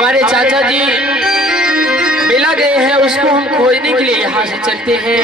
हमारे चाचा जी मिला गए हैं, उसको हम खोजने के लिए यहाँ से चलते हैं।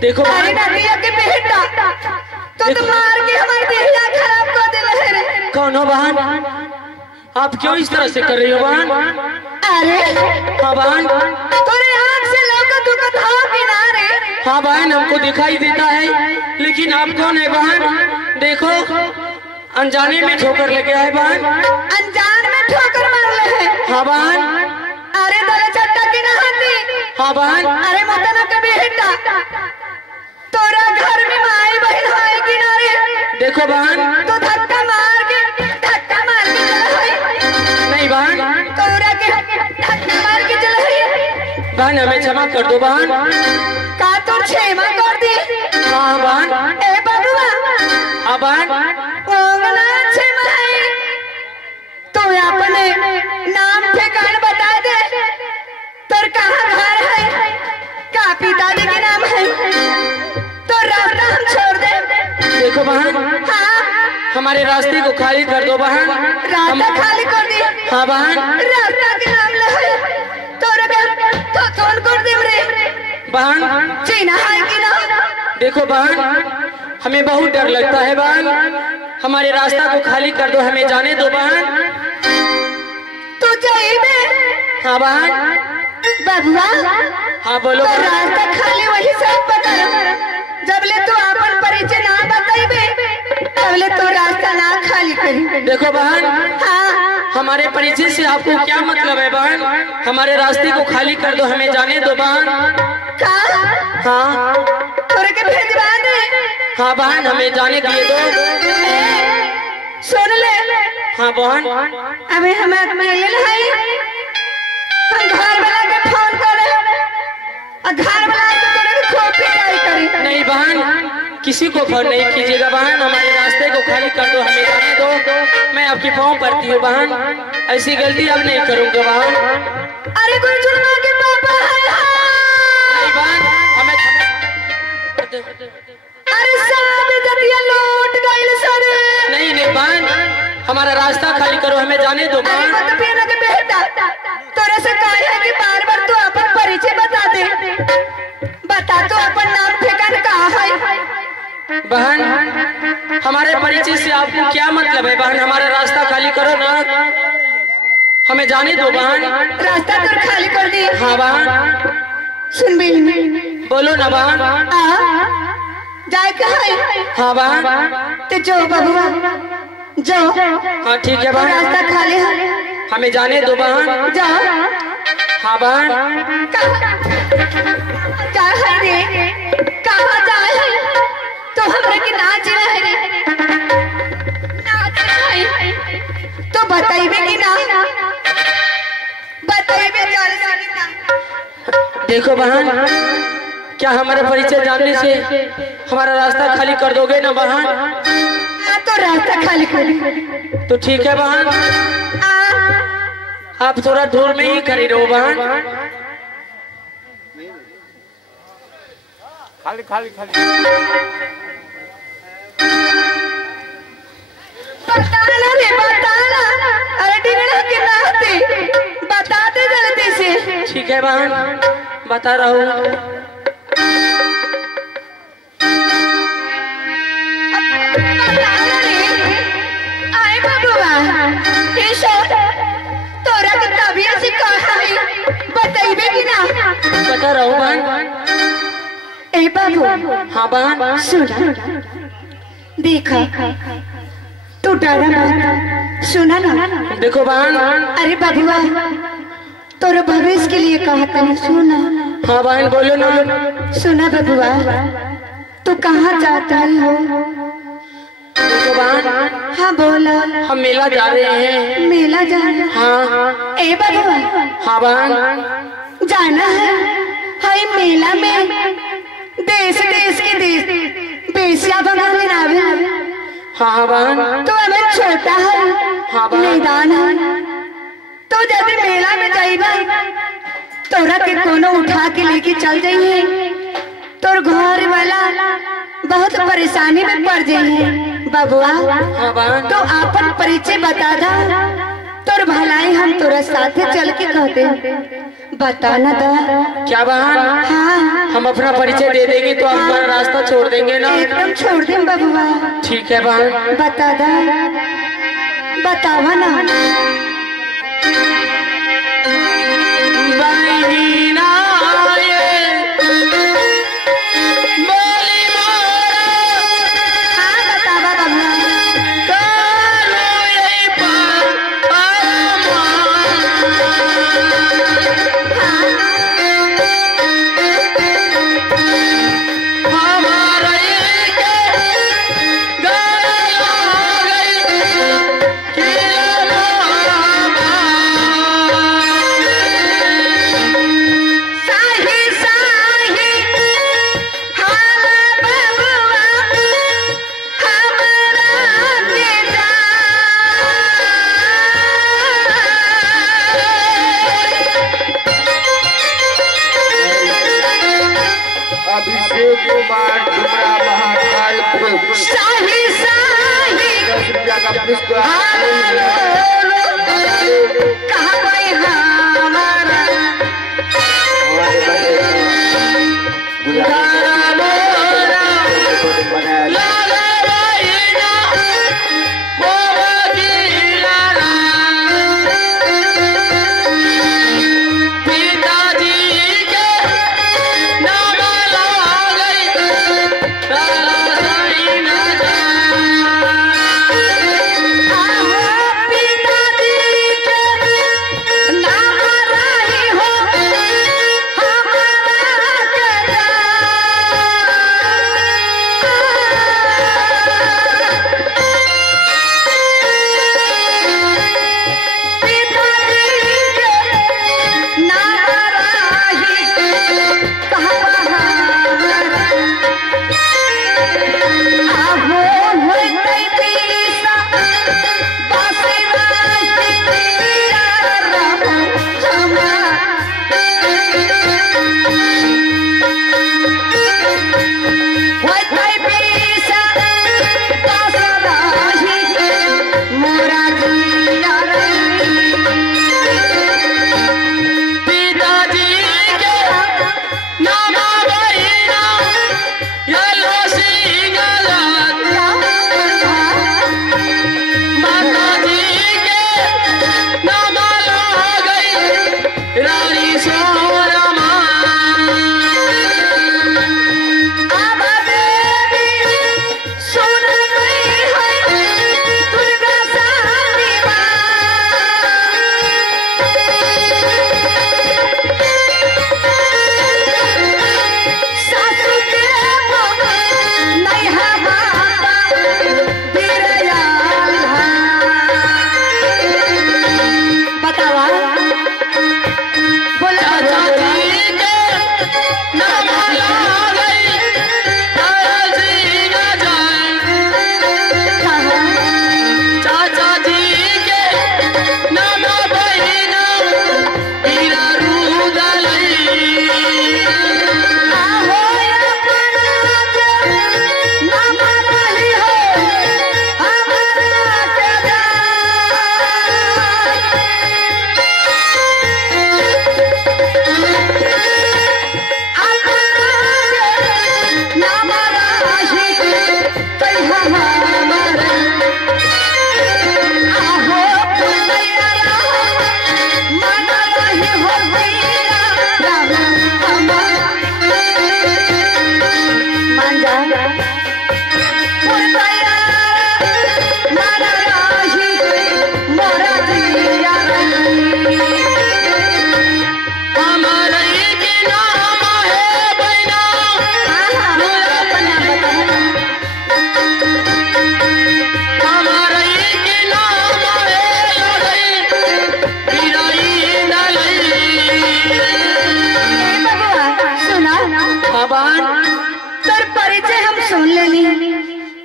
देखो अरे नदिया के बेटा तो मार के हमारे देहिया खराब कर देले रे। कौन हो बहन? आप क्यों इस तरह से कर रही हो बहन? अरे हाँ बहन, तोरे आँख से लौका दुखत हो किनारे। हाँ बहन, हमको दिखाई देता है, लेकिन आप कौन है बहन? देखो अनजाने में ठोकर लगे है बहन। अनजान में ठोकर मार ले है। हाँ बहन। अरे दले चट्टा की नहाती। हाँ बहन। अरे मोतना के बेटा तोरा घर में माई बहन होए किनारे। देखो बहन, तो धक्का मार के चला है। नहीं बहन, तोरा के धक्का मार के चला है। बहन हमें क्षमा कर दो बहन। का तो क्षमा कर दी। हाँ बहन। ए बबुआ। हाँ बहन। ओंगना क्षमा है। तो अपने नाम ठिकाना बता दे। बहन, हाँ हमारे रास्ते को खाली कर दो बहन। रास्ता खाली कर दी। हाँ बहन, रास्ता के नाम ले तोरे के तो कौन कर दे रे बहन। चीना है कि ना? देखो बहन, हमें बहुत डर लगता है बहन, हमारे रास्ता को खाली कर दो, हमें जाने दो बहन। तू जाइबे? हाँ बहन। बबुआ, हाँ बोलो तो बहन। रास्ता खाली वही सब बता। जब ले तू अपन परिचय ना बताइबे तब ले तू रास्ता ना खाली करी। देखो बहन, हाँ हमारे परिचय से आपको क्या मतलब है बहन? हमारे रास्ते को खाली कर दो, हमें जाने दो बहन। का? हाँ तोरे के भेजवा दे। हाँ बहन, हमें जाने दिए दो। सुन ले। हाँ बहन। अबे हमें मिले है, हम घर वाला के फोन करे और घर वाला के तोरे के खूब पिटाई करी। नहीं बहन, किसी को फोन नहीं कीजिएगा बहन, हमारे रास्ते को खाली कर दो, हमें जाने दो। मैं आपकी पाँव पड़ती हूँ बहन, ऐसी गलती अब नहीं करूँगा बहन। अरे कोई जुड़वा के पापा है। नहीं बहन, हमें अरे सब जतिया लौट गइल सरे। नहीं नहीं बहन, हमारा रास्ता खाली करो, हमें जाने दो अरे बहन। मत पिया के बेटा, तोरे से कहे है कि बार बार तू अपन परिचय बता दे। बता तू अपन नाम ठिकाना कहाँ है? बहन, हमारे परिचय से आपको क्या मतलब है बहन? हमारा रास्ता खाली करो ना, हमें जाने दो बहन। रास्ता तो खाली कर दी। हाँ बहन। सुन भी बोलो ना बहन। जाए कहाँ है? हाँ बहन। तो जो बबुआ जो। हाँ ठीक है बहन, रास्ता खाली है, हमें जाने दो बहन। जाओ। हाँ बहन। कहाँ है रे? कहाँ जाए है? तो हमरे की नाच रहे रे, नाच रहे तो बताइबे कि ना? बताइबे जल्दी से कि ना? देखो बहन, क्या हमारा परिचय जानने से हमारा रास्ता खाली कर दोगे ना बहन? तो रास्ता खाली कर। तो ठीक है बहन, आप थोड़ा दूर में ही खड़ी रहो बहन। खाली खाली खाली। बताना रे बताना। अरे डिगड़ा के नाते बता दे जल्दी से। ठीक है बहन, बता रहा हूँ। आए बबुआ, ये शोर तोरा के तबियत से कहा है, बताइबे कि ना? बता रहा हूँ बहन। ए बाबू, हाँ बहन। सुना देखा, तू डरा मत, सुना ना। देखो बहन। अरे बबुआ, तोरे भविष्य के लिए कहता है, सुना। हाँ बहन बोलो ना। सुना बबुआ, तू कहाँ जाता हो? देखो बहन, हाँ बोला। हम मेला जा रहे हैं। मेला जाना? हाँ। ए बबुआ, हाँ बहन। जाना है। हाय मेला में देश देश के देश बेसिया बना आवे। हाँ हाँ बहन। तो हमें छोटा है। हाँ बहन। मैदान है, तो जब मेला में जाइबा तोरा के कोनो उठा के लेके चल जाइए, तोर घर वाला बहुत परेशानी में पड़ जाइए। बबुआ, हाँ बहन। तो आपन परिचय बता दा, तोर भलाई हम तोरा साथे चल के कहते। बताना दा। क्या बहन? हाँ हम अपना परिचय दे देंगे तो आप हमारा रास्ता छोड़ देंगे ना? एकदम छोड़ दे बबुआ। ठीक है बहन। बता दा, बतावा ना।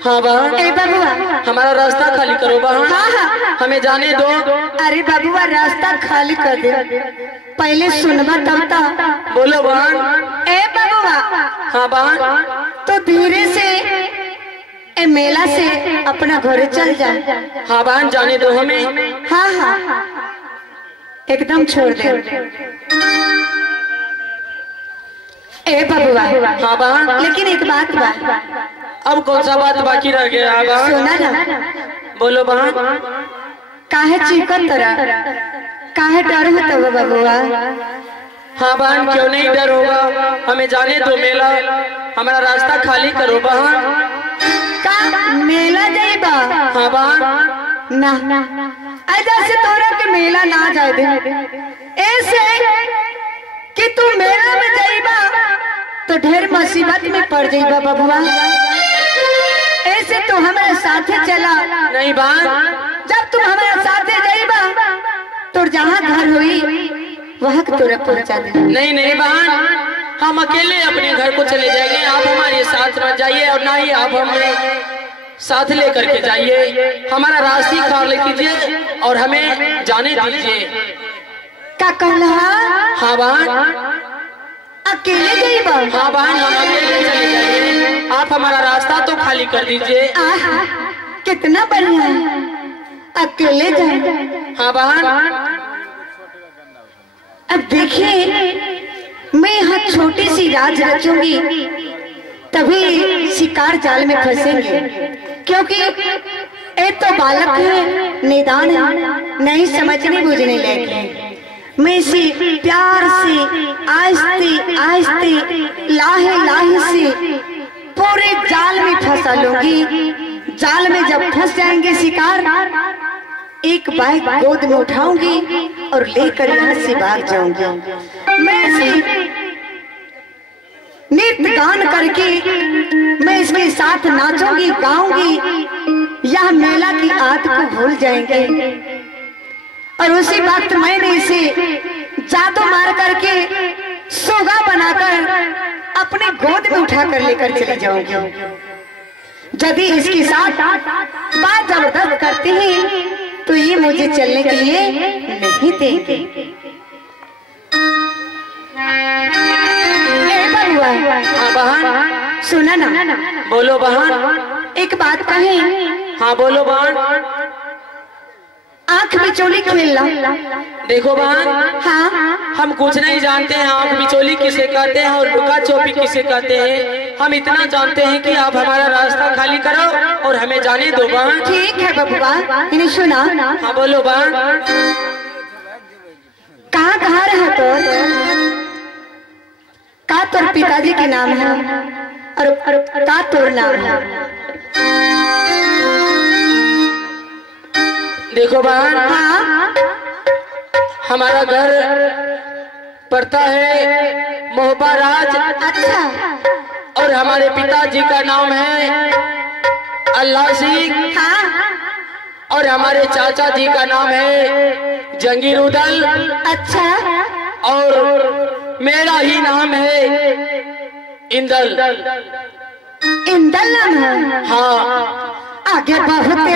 हाँ बहन। ए बबुआ, हमारा रास्ता खाली करो बहन। हाँ हाँ, हमें जाने दो। अरे बबुआ रास्ता खाली कर दे, पहले सुनबा तब ता। बोलो बहन। ए बबुआ, हाँ बहन। तो धीरे से ए मेला से अपना घर चल जा। हाँ बहन, जाने दो हमें। हाँ हाँ, एकदम छोड़ दे। ए बबुआ, हाँ बहन। लेकिन एक बात बा। अब कौन सा बात बाकी रह गया बहन? सुना ना। बोलो बहन। काहे चिकन तरह, काहे डर हो तब बबुआ? हाँ बहन, क्यों नहीं डर होगा, हमें जाने दो मेला। हमारा रास्ता खाली करो बहन। का मेला जाइबा? हाँ बहन। ना ऐसा से तोरा के मेला ना जाए दे, ऐसे कि तू मेला में जाइबा तो ढेर मुसीबत में पड़ जाइबा बबुआ। ऐसे तू हमारे साथे चला। नहीं बहन। जब तुम हमारे साथे जाइबा तो जहाँ घर हुई वहाँ तोरा पहुँचा दे। नहीं नहीं बहन, हम अकेले अपने घर को चले जाएंगे। आप हमारे साथ मत जाइए और ना ही आप हमें साथ लेकर के जाइए। हमारा रास्ता खाली कीजिए और हमें जाने दीजिए। का कहला? हाँ बहन। अकेले जाइबा? हाँ बहन, हम अकेले चले जाएंगे। आप हमारा रास्ता तो खाली कर दीजिए। आहा, कितना बढ़िया है, अकेले जाए। हाँ बहन। अब देखिए, मैं यहाँ छोटी सी राज रचूंगी, तभी शिकार जाल में फंसेंगे। क्योंकि एक तो बालक है, निदान है, नहीं समझने बूझने लगे। मैं इसे प्यार से आहिस्ते आहिस्ते लाहे लाहे से पूरे जाल में फंसा लूंगी। जाल में जब फंस जाएंगे शिकार, एक बाइक गोद में उठाऊंगी और लेकर यहाँ से भाग जाऊंगी। मैं इसे नृत्य गान करके मैं इसके साथ नाचूंगी, गाऊंगी। यह मेला की आदत को भूल जाएंगे और उसी वक्त मैंने इसे जादू मार करके सोगा बनाकर अपने गोद में उठाकर लेकर चली जाऊंगी। यदि इसके साथ बात जबरदस्त करते हैं तो ये मुझे चलने के लिए नहीं देंगे। हाँ बहन। सुना ना। बोलो बहन। एक बात कहे। हाँ बोलो बहन। आंख बिचौली खेलना। देखो बहन, हाँ, हम कुछ नहीं जानते हैं आंख बिचौली किसे कहते हैं और लुका चोपी किसे कहते हैं। हम इतना जानते हैं कि आप हमारा रास्ता खाली करो और हमें जाने दो बहन। ठीक है बबुआ, इन्हें सुना। हाँ बोलो बहन। कहाँ कहाँ रहा तो? का तोर पिताजी के नाम है और का तोर नाम है? देखो बहन, हाँ, हमारा घर पड़ता है मोहबा राज। अच्छा। और हमारे पिताजी का नाम है अल्लाह सिंह। हाँ, और हमारे चाचा जी का नाम है जंगीर उदल। अच्छा। और मेरा ही नाम है इंदल। इंदल नाम है? हाँ। आगे बहुत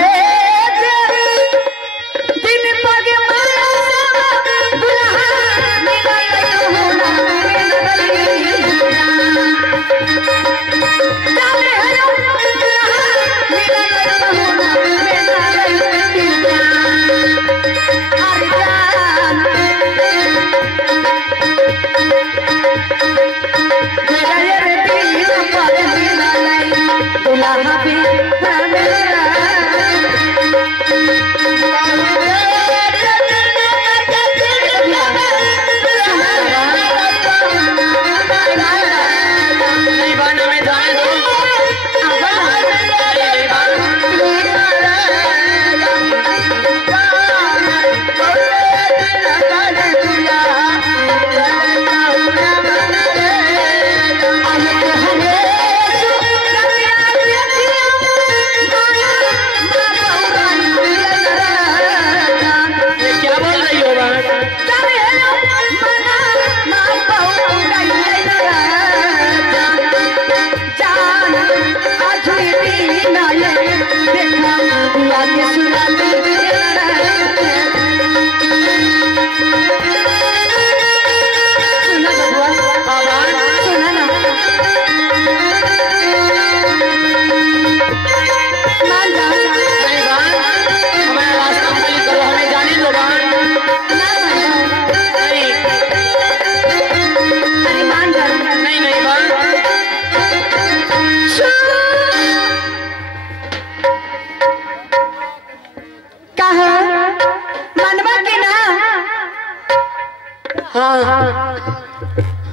हाँ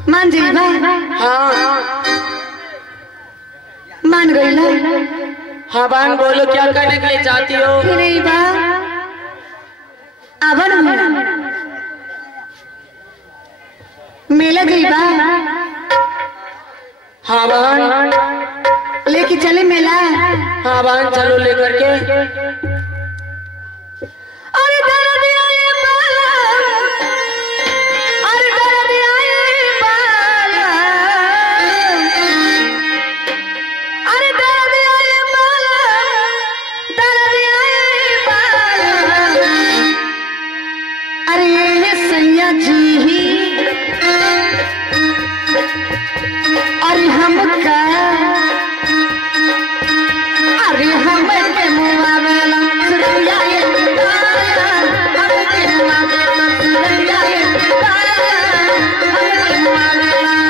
मान जाइबा? हाँ मान गई ना? हाँ बहन बोलो क्या करने के लिए चाहती हो? नहीं बा आवन मेला गई बा। हाँ बहन लेके चले मेला। हाँ बहन चलो लेकर के। अरे दर्द आए बाला, अरे दर्द आए बाला, अरे दर्द आए बाला, दर्द आए बाला। अरे ये सैया जी अरे हमका अरे हम के मुआ वाला सुरैया ये बाला, हम के मुआ वाला सुरैया ये बाला, हम के मुआ वाला।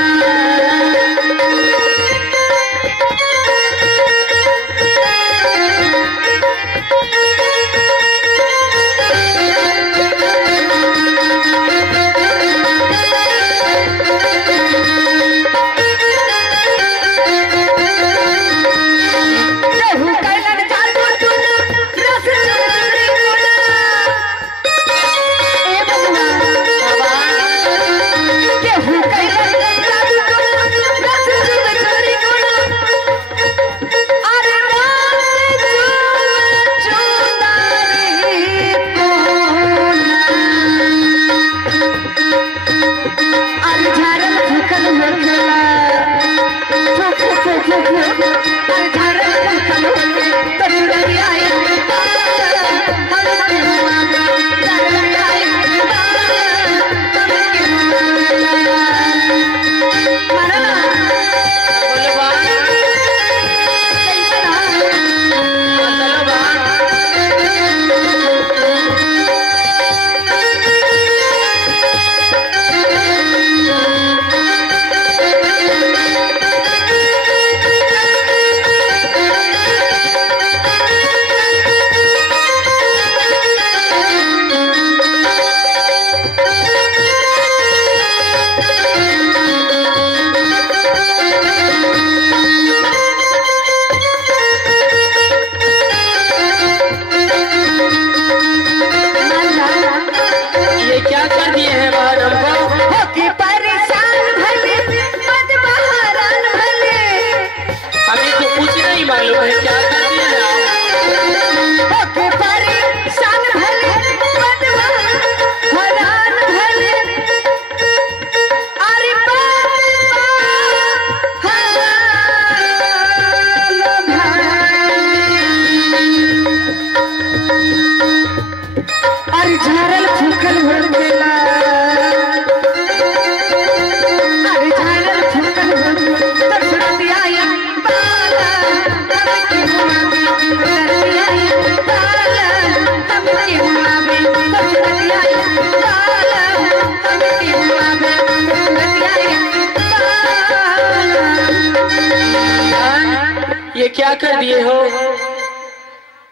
ये क्या कर दिए हो?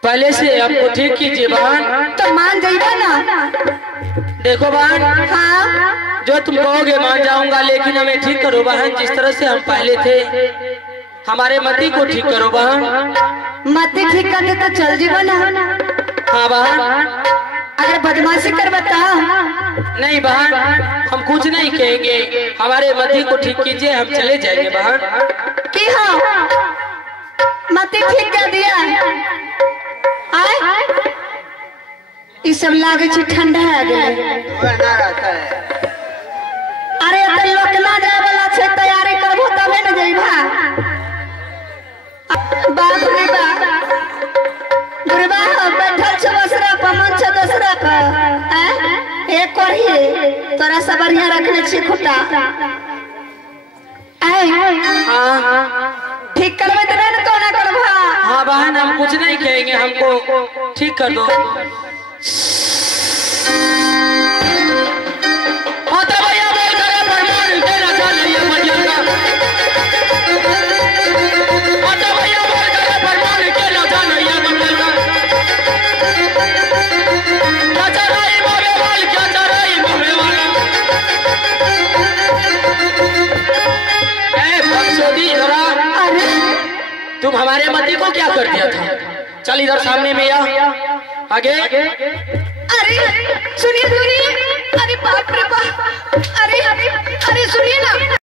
पहले से आपको ठीक कीजिए बहन। तो मान जाइए ना। देखो बहन, हाँ जो तुम कहोगे मान जाऊंगा, लेकिन हमें ठीक करो बहन। जिस तरह से हम पहले थे, हमारे मती को ठीक करो बहन। मती ठीक करके तो चल जीवन। हाँ बहन। अगर बदमाशी कर बता। नहीं बहन, हम कुछ नहीं कहेंगे। हमारे मती को ठीक कीजिए, हम चले जाएंगे बहन। की हाँ मती ठीक कर दिया। आए ये सब लागे छी ठंडा है गए। अरे तो लोक ना जाए वाला छे, तैयारी करबो तबे न जइबा। बाप रे बाप, गुरबा हो बैठल छ बसरा पमन छ दसरा का। एक करही तोरा सब बढ़िया रखने छी खुटा। हाँ ठीक करबे त न कोना करबा। हाँ बहन, हम कुछ नहीं कहेंगे, हमको ठीक कर दो। हमारे मती को क्या कर दिया था। चल इधर सामने में आ, आगे। अरे सुनिए सुनिए, अरे बाप रे बाप, अरे अरे सुनिए